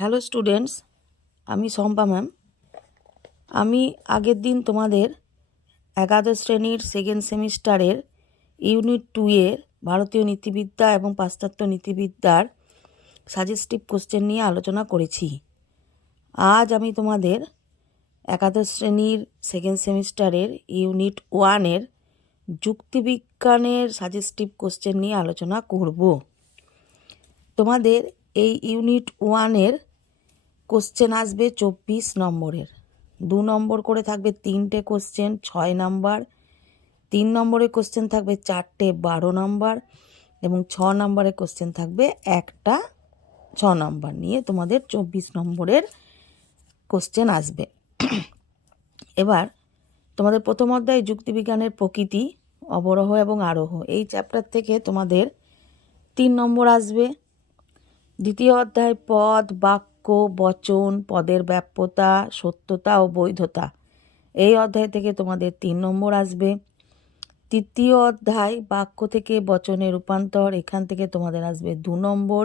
Hello students, আমি Shampa ma'am. আমি আগের দিন তোমাদের একাদশ শ্রেণীর সেকেন্ড সেমিস্টারের ইউনিট 2 এর ভারতীয় নীতিবিদ্যা এবং পাশ্চাত্য নীতিবিদ্যার সাজেস্টিভ কোশ্চেন নিয়ে আলোচনা করেছি। আজ আমি তোমাদের একাদশ শ্রেণীর সেকেন্ড সেমিস্টারের ইউনিট 1 এর যুক্তিবিজ্ঞানের সাজেস্টিভ কোশ্চেন নিয়ে আলোচনা করব। তোমাদের এই ইউনিট 1 এর কোশ্চেন আসবে 24 নম্বরের। 2 নম্বর করে থাকবে 3টে কোশ্চেন 6 নম্বর, 3 নম্বরের কোশ্চেন থাকবে 4টে 12 নম্বর এবং 6 নম্বরের কোশ্চেন থাকবে একটা 6 নম্বর নিয়ে তোমাদের 24 নম্বরের কোশ্চেন আসবে। এবার তোমাদের প্রথম অধ্যায় যুক্তিবিজ্ঞানের প্রকৃতি, অবরোহ এবং আরোহ, এই চ্যাপ্টার থেকে তোমাদের 3 নম্বর আসবে। দ্বিতীয় অধ্যায় পদ, বাক্য, বচন, পদের ব্যাপ্যতা, সত্যতা ও বৈধতা, এই অধ্যায় থেকে তোমাদের 3 নম্বর আসবে। তৃতীয় অধ্যায় বাক্য থেকে বচনে রূপান্তর, এখান থেকে তোমাদের আসবে 2 নম্বর।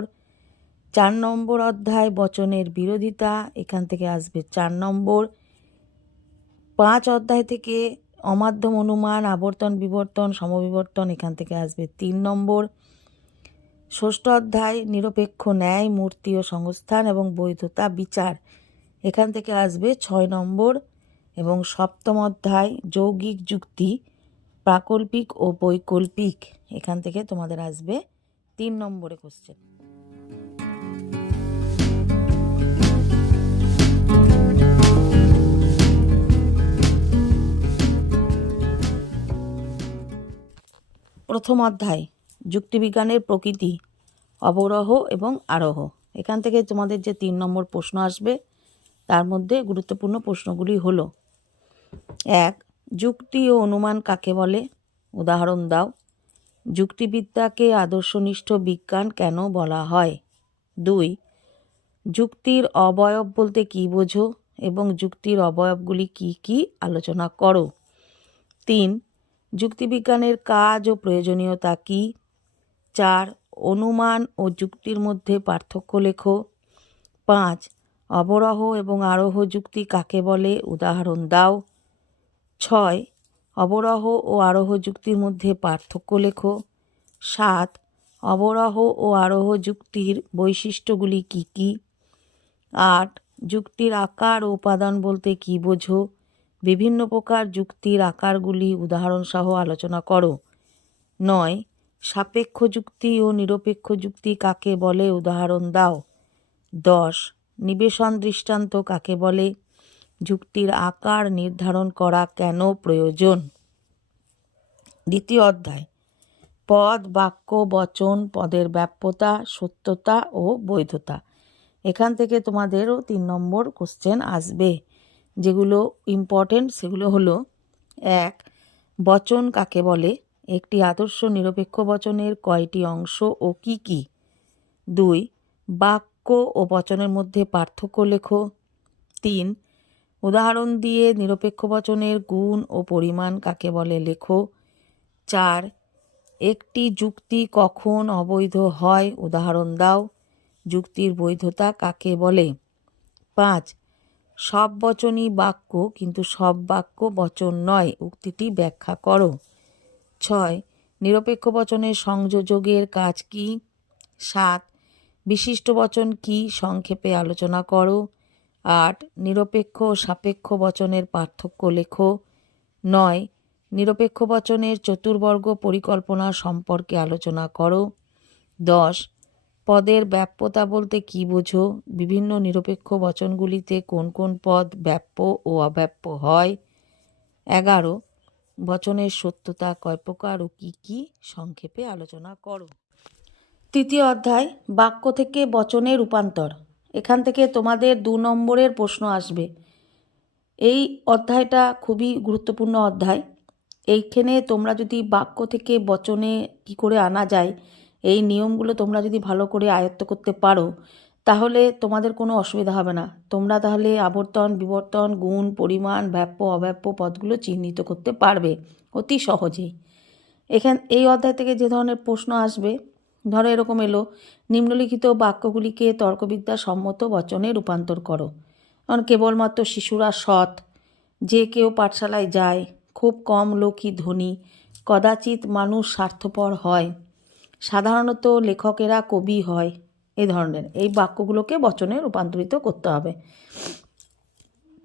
4 নম্বর অধ্যায় বচনের বিরোধিতা, এখান থেকে আসবে 4 নম্বর। 5 অধ্যায় থেকে অমাধ্যম অনুমান, আবর্তন বিবর্তন, সমবিবর্তন, এখান থেকে আসবে 3 নম্বর। ষষ্ঠ অধ্যায় নিরপেক্ষ ন্যায়, মূর্তি ও সংস্থান এবং বৈধতা বিচার, এখান থেকে আসবে 6 নম্বর। এবং সপ্তম অধ্যায় যৌগিক যুক্তি, প্রাকল্পিক ও বৈকল্পিক, এখান থেকে তোমাদের আসবে 3 নম্বরে কোশ্চেন। প্রথম অধ্যায় যুক্তিবিজ্ঞানের প্রকৃতি, অবরোহ এবং আরোহ, এখান থেকে তোমাদের যে 3 নম্বর প্রশ্ন আসবে তার মধ্যে গুরুত্বপূর্ণ প্রশ্নগুলি হলো: 1. যুক্তি ও অনুমান কাকে বলে? উদাহরণ দাও। যুক্তিবিদ্যাকে আদর্শনিষ্ঠ বিজ্ঞান কেন বলা হয়? 2. যুক্তির অবয়ব বলতে কী বোঝো এবং যুক্তির অবয়বগুলি কি কি আলোচনা করো? 3. যুক্তিবিজ্ঞানের কাজ ও প্রয়োজনীয়তা কী? 4. অনুমান ও যুক্তির মধ্যে পার্থক্য লেখো। 5. অবরোহ এবং আরোহ যুক্তি কাকে বলে? উদাহরণ দাও। 6. অবরোহ ও আরোহ যুক্তির মধ্যে পার্থক্য লেখো। 7. অবরোহ ও আরোহ যুক্তির বৈশিষ্ট্যগুলি কী কী? 8. যুক্তির আকার ও উপাদান বলতে কী বোঝো? বিভিন্ন প্রকার যুক্তির আকারগুলি উদাহরণসহ আলোচনা করো। 9. সাপেক্ষ যুক্তি ও নিরপেক্ষ যুক্তি কাকে বলে? উদাহরণ দাও। 10. নিবেশন দৃষ্টান্ত কাকে বলে? যুক্তির আকার নির্ধারণ করা কেন প্রয়োজন? দ্বিতীয় অধ্যায় পদ, বাক্য, বচন, পদের ব্যাপ্যতা, সত্যতা ও বৈধতা, এখান থেকে তোমাদেরও 3 নম্বর কোশ্চেন আসবে। যেগুলো ইম্পর্টেন্ট সেগুলো হলো: 1. বচন কাকে বলে? একটি আদর্শ নিরপেক্ষ বচনের কয়টি অংশ ও কি কি? 2. বাক্য ও বচনের মধ্যে পার্থক্য লেখো। 3. উদাহরণ দিয়ে নিরপেক্ষ বচনের গুণ ও পরিমাণ কাকে বলে লেখো। 4. একটি যুক্তি কখন অবৈধ হয়? উদাহরণ দাও। যুক্তির বৈধতা কাকে বলে? 5. সব বচনই বাক্য কিন্তু সব বাক্য বচন নয়, উক্তিটি ব্যাখ্যা করো। 6. নিরপেক্ষ বচনের সংযোজকের কাজ কি? 7. বিশিষ্ট বচন কি? সংক্ষেপে আলোচনা করো। 8. নিরপেক্ষ ও সাপেক্ষ বচনের পার্থক্য লেখো। 9. নিরপেক্ষ বচনের চতুর্বর্গ পরিকল্পনা সম্পর্কে আলোচনা করো। 10. পদের ব্যাপ্যতা বলতে কী বোঝো? বিভিন্ন নিরপেক্ষ বচনগুলিতে কোন কোন পদ ব্যাপ্য ও অব্যাপ্য হয়? 11. বচনের সত্যতা কয় প্রকার ও কী কী? সংক্ষেপে আলোচনা করো। তৃতীয় অধ্যায় বাক্য থেকে বচনে রূপান্তর, এখান থেকে তোমাদের 2 নম্বরের প্রশ্ন আসবে। এই অধ্যায়টা খুবই গুরুত্বপূর্ণ অধ্যায়। এইখানে তোমরা যদি বাক্য থেকে বচনে কী করে আনা যায় এই নিয়মগুলো তোমরা যদি ভালো করে আয়ত্ত করতে পারো তাহলে তোমাদের কোনো অসুবিধা হবে না। তোমরা তাহলে আবর্তন, বিবর্তন, গুণ, পরিমাণ, ব্যাপ্য, অব্যাপ্য পদগুলো চিহ্নিত করতে পারবে অতি সহজেই। এই অধ্যায় থেকে যে ধরনের প্রশ্ন আসবে ধরো এরকম এলো, নিম্নলিখিত বাক্যগুলিকে তর্কবিদ্যা সম্মত বচনে রূপান্তর করো। কারণ কেবলমাত্র শিশুরা সৎ, যে কেউ পাঠশালায় যায়, খুব কম লোকই ধনী, কদাচিৎ মানুষ স্বার্থপর হয়, সাধারণত লেখকেরা কবি হয়, এই ধরনের এই বাক্যগুলোকে বচনে রূপান্তরিত করতে হবে।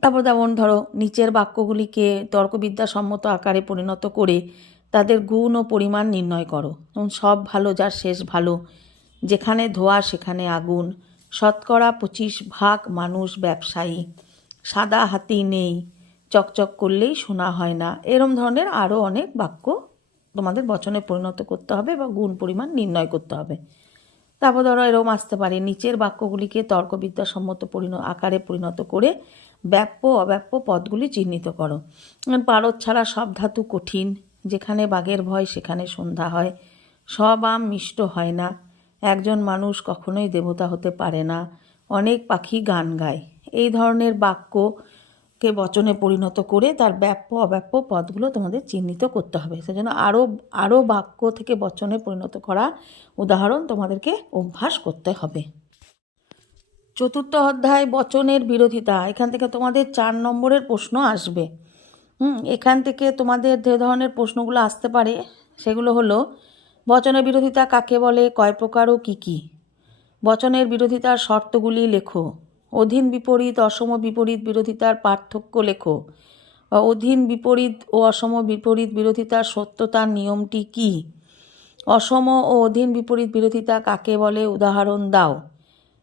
তারপর যেমন ধরো নিচের বাক্যগুলিকে তর্কবিদ্যাসম্মত আকারে পরিণত করে তাদের গুণ ও পরিমাণ নির্ণয় করো। যেমন সব ভালো যার শেষ ভালো, যেখানে ধোঁয়া সেখানে আগুন, শতকরা 25% মানুষ ব্যবসায়ী, সাদা হাতি নেই, চকচক করলেই শোনা হয় না। এরম ধরনের আরও অনেক বাক্য তোমাদের বচনে পরিণত করতে হবে বা গুণ পরিমাণ নির্ণয় করতে হবে। তারপর ধরো এরকম আসতে পারে, নিচের বাক্যগুলিকে তর্কবিদ্যাসম্মত আকারে পরিণত করে ব্যাপ্য অব্যাপ্য পদগুলি চিহ্নিত করো। পারদ ছাড়া সব ধাতু কঠিন, যেখানে বাঘের ভয় সেখানে সন্ধ্যা হয়, সব আম মিষ্ট হয় না, একজন মানুষ কখনোই দেবতা হতে পারে না, অনেক পাখি গান গায়। এই ধরনের বাক্যকে বচনে পরিণত করে তার ব্যাপ্য অব্যাপ্য পদগুলো তোমাদের চিহ্নিত করতে হবে। সেজন্য আরও বাক্য থেকে বচনে পরিণত করা উদাহরণ তোমাদেরকে অভ্যাস করতে হবে। চতুর্থ অধ্যায় বচনের বিরোধিতা। এখান থেকে তোমাদের 4 নম্বরের প্রশ্ন আসবে। এখান থেকে তোমাদের যে ধরনের প্রশ্নগুলো আসতে পারে সেগুলো হলো, বচনের বিরোধিতা কাকে বলে, কয় প্রকার ও কী কী, বচনের বিরোধিতার শর্তগুলি লেখো, অধীন বিপরীত অসম বিপরীত বিরোধিতার পার্থক্য লেখো, অধীন বিপরীত ও অসম বিপরীত বিরোধিতার সত্যতার নিয়মটি কী, অসম ও অধীন বিপরীত বিরোধিতা কাকে বলে উদাহরণ দাও,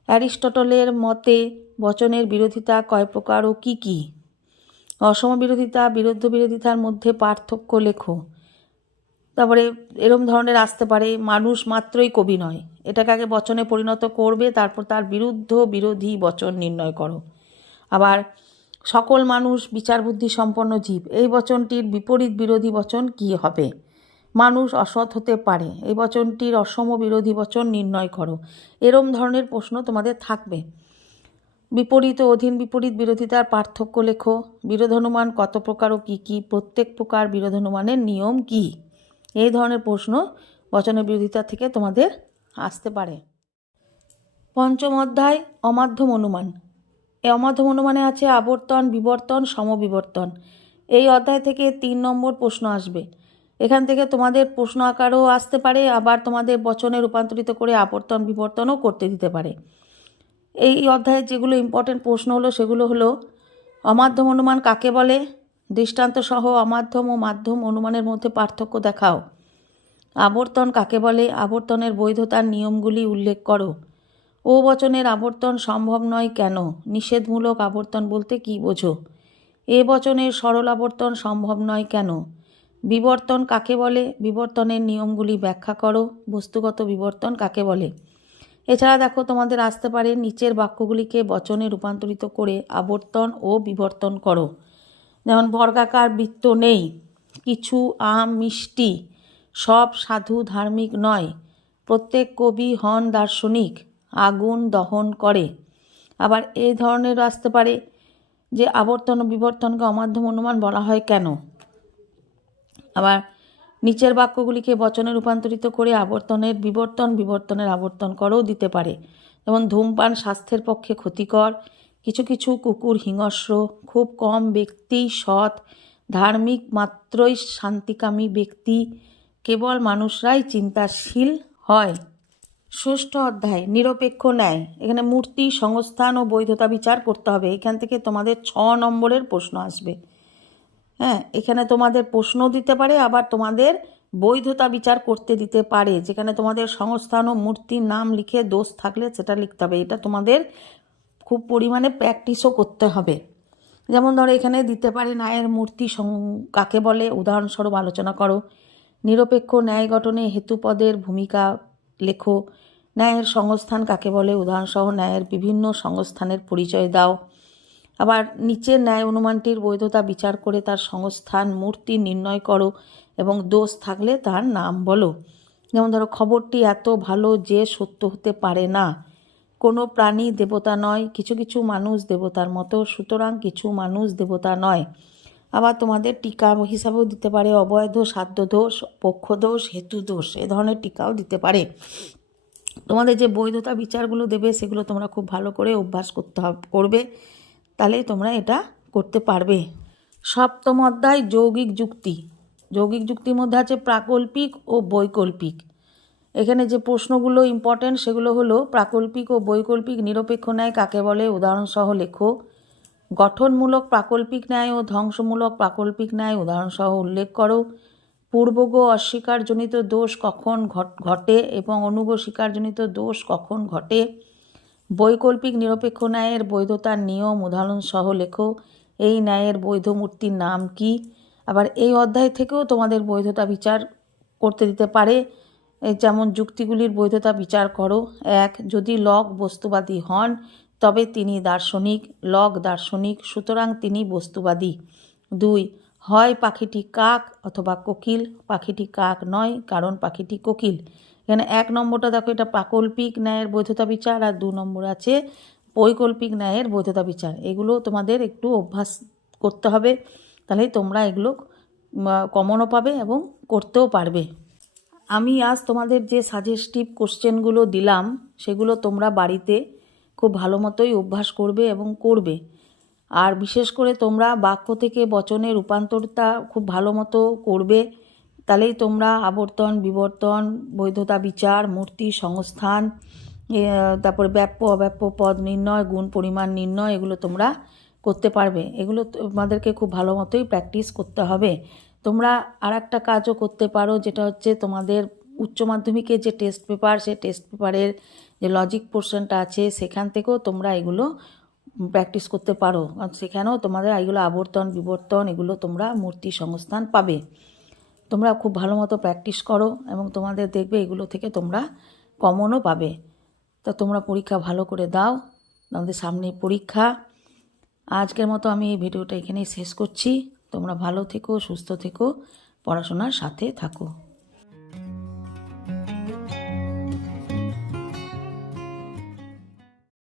অ্যারিস্টটলের মতে বচনের বিরোধিতা কয় প্রকার ও কী কী, অসম বিরোধিতা বিরুদ্ধ বিরোধিতার মধ্যে পার্থক্য লেখো। তারপরে এরম ধরনের আসতে পারে, মানুষ মাত্রই কবি নয়, এটাকে আগে বচনে পরিণত করবে, তারপর তার বিরুদ্ধ বিরোধী বচন নির্ণয় করো। আবার সকল মানুষ বিচার বুদ্ধি সম্পন্ন জীব, এই বচনটির বিপরীত বিরোধী বচন কী হবে, মানুষ অসৎ হতে পারে, এই বচনটির অসম বিরোধী বচন নির্ণয় করো। এরম ধরনের প্রশ্ন তোমাদের থাকবে। বিপরীত ও অধীন বিপরীত বিরোধিতার পার্থক্য লেখো, বিরোধানুমান কত প্রকার ও কী কী, প্রত্যেক প্রকার বিরোধানুমানের নিয়ম কী। এই ধরনের প্রশ্ন বচনের বিরোধিতা থেকে তোমাদের আসতে পারে। পঞ্চম অধ্যায় অমাধ্যম অনুমান। এই অমাধ্যম অনুমানে আছে আবর্তন, বিবর্তন, সমবিবর্তন। এই অধ্যায় থেকে 3 নম্বর প্রশ্ন আসবে। এখান থেকে তোমাদের প্রশ্ন আকারও আসতে পারে, আবার তোমাদের বচনে রূপান্তরিত করে আবর্তন বিবর্তনও করতে দিতে পারে। এই অধ্যায়ে যেগুলো ইম্পর্টেন্ট প্রশ্ন হলো সেগুলো হলো, অমাধ্যম অনুমান কাকে বলে, দৃষ্টান্ত সহ অমাধ্যম ও মাধ্যম অনুমানের মধ্যে পার্থক্য দেখাও, আবর্তন কাকে বলে, আবর্তনের বৈধতার নিয়মগুলি উল্লেখ করো, ও বচনের আবর্তন সম্ভব নয় কেন, নিষেধমূলক আবর্তন বলতে কী বোঝো, এ বচনের সরল আবর্তন সম্ভব নয় কেন, বিবর্তন কাকে বলে, বিবর্তনের নিয়মগুলি ব্যাখ্যা করো, বস্তুগত বিবর্তন কাকে বলে। এছাড়া দেখো তোমাদের আসতে পারে, নিচের বাক্যগুলিকে বচনে রূপান্তরিত করে আবর্তন ও বিবর্তন করো। যেমন বর্গাকার বৃত্ত নেই, কিছু আম মিষ্টি, সব সাধু ধার্মিক নয়, প্রত্যেক কবি হন দার্শনিক, আগুন দহন করে। আবার এই ধরনের আসতে পারে যে আবর্তন ও বিবর্তনকে অমাধ্যম অনুমান বলা হয় কেন। আবার নিচের বাক্যগুলিকে বচনে রূপান্তরিত করে আবর্তনের বিবর্তন বিবর্তনের আবর্তন করেও দিতে পারে। যেমন ধূমপান স্বাস্থ্যের পক্ষে ক্ষতিকর, কিছু কিছু কুকুর হিংস্র, খুব কম ব্যক্তি সৎ, ধার্মিক মাত্রই শান্তিকামী ব্যক্তি, কেবল মানুষরাই চিন্তাশীল হয়। ষষ্ঠ অধ্যায় নিরপেক্ষ ন্যায়। এখানে মূর্তি সংস্থান ও বৈধতা বিচার করতে হবে। এখান থেকে তোমাদের 6 নম্বরের প্রশ্ন আসবে। এখানে তোমাদের প্রশ্ন দিতে পারে, আবার তোমাদের বৈধতা বিচার করতে দিতে পারে, যেখানে তোমাদের সংস্থান ও মূর্তির নাম লিখে দোষ থাকলে সেটা লিখতে হবে। এটা তোমাদের খুব পরিমাণে প্র্যাকটিসও করতে হবে। যেমন ধরো এখানে দিতে পারে, ন্যায়ের মূর্তি কাকে বলে উদাহরণস্বরূপ আলোচনা করো, নিরপেক্ষ ন্যায় গঠনে হেতুপদের ভূমিকা লেখো, ন্যায়ের সংস্থান কাকে বলে উদাহরণসহ ন্যায়ের বিভিন্ন সংস্থানের পরিচয় দাও। আবার নিচের ন্যায় অনুমানটির বৈধতা বিচার করে তার সংস্থান মূর্তি নির্ণয় করো এবং দোষ থাকলে তার নাম বলো। যেমন ধরো, খবরটি এত ভালো যে সত্য হতে পারে না, কোনো প্রাণী দেবতা নয়, কিছু কিছু মানুষ দেবতার মতো, সুতরাং কিছু মানুষ দেবতা নয়। আবার তোমাদের টিকা হিসাবেও দিতে পারে, অবৈধ সাধ্য দোষ, পক্ষ দোষ, হেতু দোষ, এ ধরনের টিকাও দিতে পারে। তোমাদের যে বৈধতা বিচারগুলো দেবে সেগুলো তোমরা খুব ভালো করে অভ্যাস করবে, তাহলেই তোমরা এটা করতে পারবে। সপ্তম অধ্যায় যৌগিক যুক্তি। যৌগিক যুক্তির মধ্যে আছে প্রাকল্পিক ও বৈকল্পিক। এখানে যে প্রশ্নগুলো ইম্পর্ট্যান্ট সেগুলো হলো প্রাকল্পিক ও বৈকল্পিক নিরপেক্ষ ন্যায় কাকে বলে, উদাহরণসহ লেখো। গঠনমূলক প্রাকল্পিক ন্যায় ও ধ্বংসমূলক প্রাকল্পিক ন্যায় উদাহরণসহ উল্লেখ করো। পূর্বগ অস্বীকারজনিত দোষ কখন ঘটে এবং অনুগ স্বীকারজনিত দোষ কখন ঘটে। বৈকল্পিক নিরপেক্ষ ন্যায়ের বৈধতার নিয়ম উদাহরণসহ লেখো। এই ন্যায়ের বৈধ মূর্তির নাম কি। আবার এই অধ্যায় থেকেও তোমাদের বৈধতা বিচার করতে দিতে পারে, যেমন যুক্তিগুলির বৈধতা বিচার করো। 1. যদি লক বস্তুবাদী হন তবে তিনি দার্শনিক, লক দার্শনিক, সুতরাং তিনি বস্তুবাদী। 2. হয় পাখিটি কাক অথবা কোকিল, পাখিটি কাক নয় কারণ পাখিটি কোকিল। এখানে 1 নম্বরটা দেখো, এটা প্রাকল্পিক ন্যায়ের বৈধতা বিচার, আর 2 নম্বর আছে বৈকল্পিক ন্যায়ের বৈধতা বিচার। এগুলো তোমাদের একটু অভ্যাস করতে হবে, তাহলেই তোমরা এগুলো কমনও পাবে এবং করতেও পারবে। আমি আজ তোমাদের যে সাজেস্টিভ কোশ্চেনগুলো দিলাম সেগুলো তোমরা বাড়িতে খুব ভালো মতোই অভ্যাস করবে এবং করবে। আর বিশেষ করে তোমরা বাক্য থেকে বচনে রূপান্তরটা খুব ভালো মতো করবে, তাহলেই তোমরা আবর্তন, বিবর্তন, বৈধতা বিচার, মূর্তি সংস্থান, তারপরে ব্যাপ্য অব্যাপ্য পদ নির্ণয়, গুণ পরিমাণ নির্ণয়, এগুলো তোমরা করতে পারবে। এগুলো তোমাদেরকে খুব ভালো মতোই প্র্যাকটিস করতে হবে। তোমরা আর একটা কাজও করতে পারো, যেটা হচ্ছে তোমাদের উচ্চ মাধ্যমিকে যে টেস্ট পেপার, সেই টেস্ট পেপারের যে লজিক পোর্শনটা আছে সেখান থেকেও তোমরা এগুলো প্র্যাকটিস করতে পারো, কারণ সেখানেও তোমাদের এগুলো আবর্তন, বিবর্তন, এগুলো তোমরা মূর্তি সংস্থান পাবে। তোমরা খুব ভালো মতো প্র্যাকটিস করো এবং তোমাদের দেখবে এগুলো থেকে তোমরা কমনও পাবে। তা তোমরা পরীক্ষা ভালো করে দাও, আমাদের সামনে পরীক্ষা। আজকের মতো আমি এই ভিডিওটা এখানেই শেষ করছি। তোমরা ভালো থেকো, সুস্থ থেকো, পড়াশোনার সাথে থাকো।